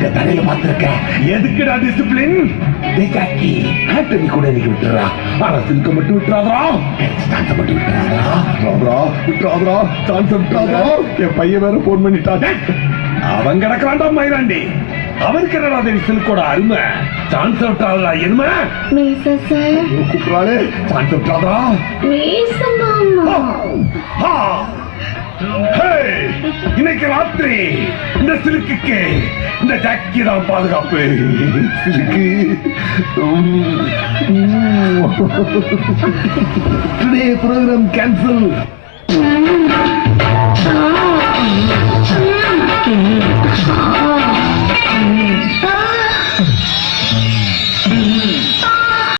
இந்த தடையில பாத்திருக்கேன். எதுக்குடா டிசிப்ளின்? ஜாக்கி ஆண்டனி கூட எனக்கு விட்டுறா. ஆனா சில்க மட்டும் விட்டுறாதா. சான்ஸ் மட்டும் விட்டுறாதா. விட்டுறாதா. சான்ஸ் விட்டுறாதா. என் பையன் வேற போன் பண்ணிட்டான். அவன் கிடக்கிறான்டா மயிராண்டி. அவருக்கு என்னடா தெரியும் சில்கோட அருமை. சான்ஸ் விட்டுறாதா எருமை. கூப்பிடுறாளே. சான்ஸ் விட்டுறாதா. இன்னைக்கு ராத்திரி இந்த சிலுக்கு இந்த ஜாக்கி தான் பாதுகாப்பு. சிலுக்கு டுடே ப்ரோக்ராம் கேன்சல்.